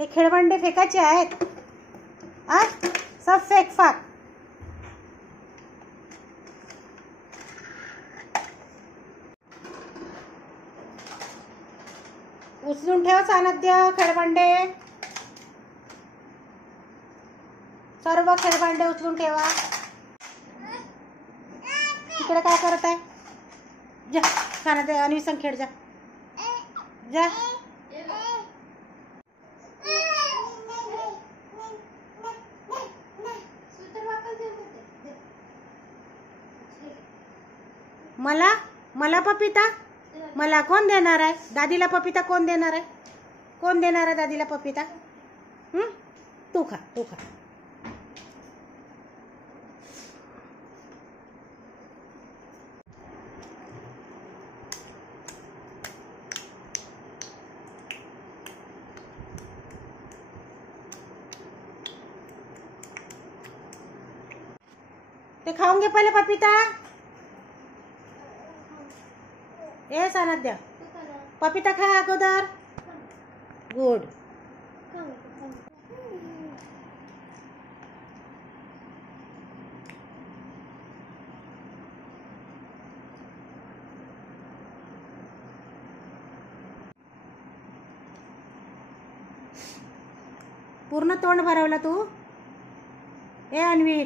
हे खेळभांडे फेकायचे आहेत. आ सब फेक फाक. उचलून ठेव सानद्य खेळभांडे. सर्व खेळभांडे उचलून ठेवा. इकडे काय करत आहे? जा सानद्य अन्वी संग खेळ. जा जा. मला मला पपिता मला कोण देणार आहे? दादीला पपिता कोण देणार आहे? कोण देणार आहे दादीला पपिता? तू खा तू खा. ते खाऊन घे पहिले पपिता. ए सानद्य पपिता खा अगोदर. गुड. पूर्ण तोंड भरवलं तू. ए अन्वी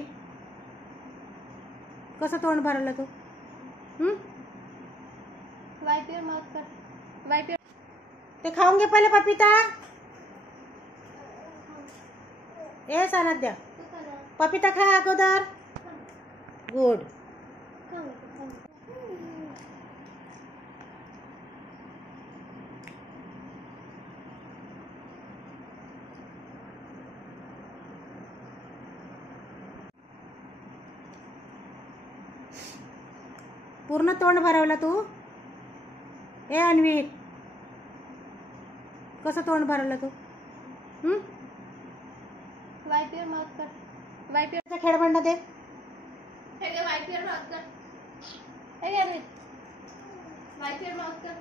कसं तोंड भरवलं तू? वाइप योर माउथ कर. Wipe your. ते खाऊन घे पहिले पपिता. ए सानद्य पपिता खा अगोदर. गुड. पूर्ण तोंड भरवलं तू. ए अन्वी कसं तोंड भरवलं तू? वाइप योर माउथ कर. Wipe your. खेळभांडा दे. वाइप योर माउथ कर. हे घे. वाइप योर माउथ कर.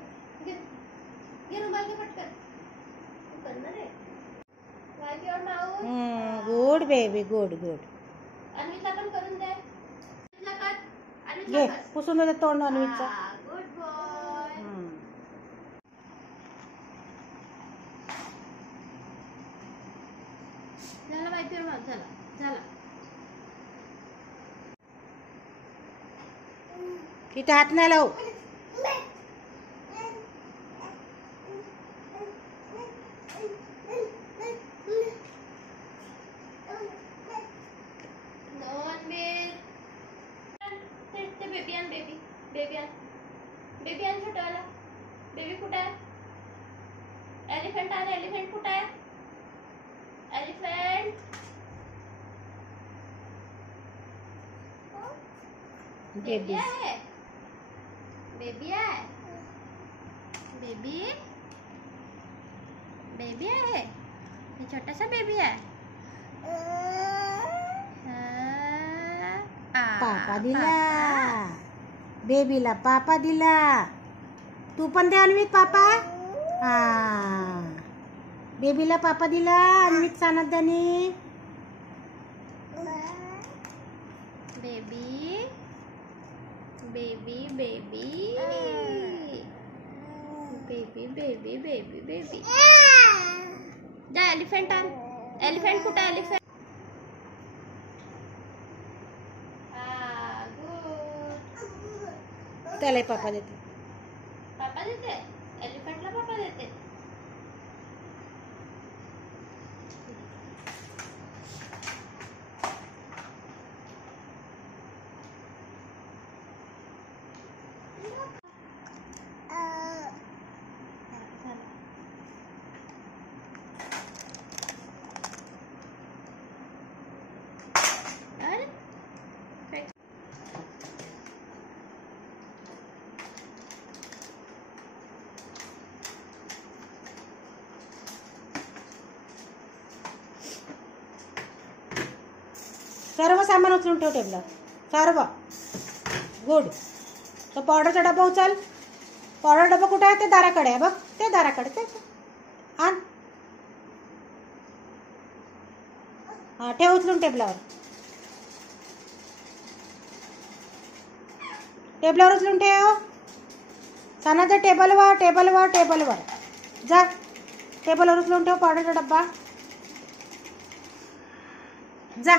घे रुमाल घे पटकन. करणार रे. Wipe your mouth. Good baby good good. अन्वीला पण करून दे. घे पुसून दे तोंड अन्वीचं. Good boy. झाला वाइप योर माउथ. झाला झाला. इथे हात नाही लावू. बेबी आण. बेबी बेबी आण. बेबी आण छोटावाला. बेबी कुठे आहे? एलिफंट आण. एलिफंट कुठे आहे? एलिफंट. बेबी आहे. बेबी आहे. बेबी बेबी आहे. हे छोटासा बेबी आहे. पापा दिला. बेबीला पापा दिला. तू पण दे अन्वित पापा. बेबीला पापा दिला अन्वित सानद्याने. Baby baby baby baby baby baby baby. जा एलिफंट आण. एलिफंट कुठे? एलिफंट. त्याला पापा देते. पापा देते. एलिफंटला पापा देते. सर्व सामान उचलून ठेव टेबलावर. सर्व. गुड. तो पावडरचा डबा उचल. पावडर डबा कुठे आहे? ते दाराकडे आहे बघ. ते दाराकडे. ते आण. हां ठेव उचलून टेबलावर. टेबलावर उचलून ठेव. सानाचं टेबलवर टेबलवर टेबलवर जा. टेबलवर उचलून ठेव पावडरचा डब्बा. जा.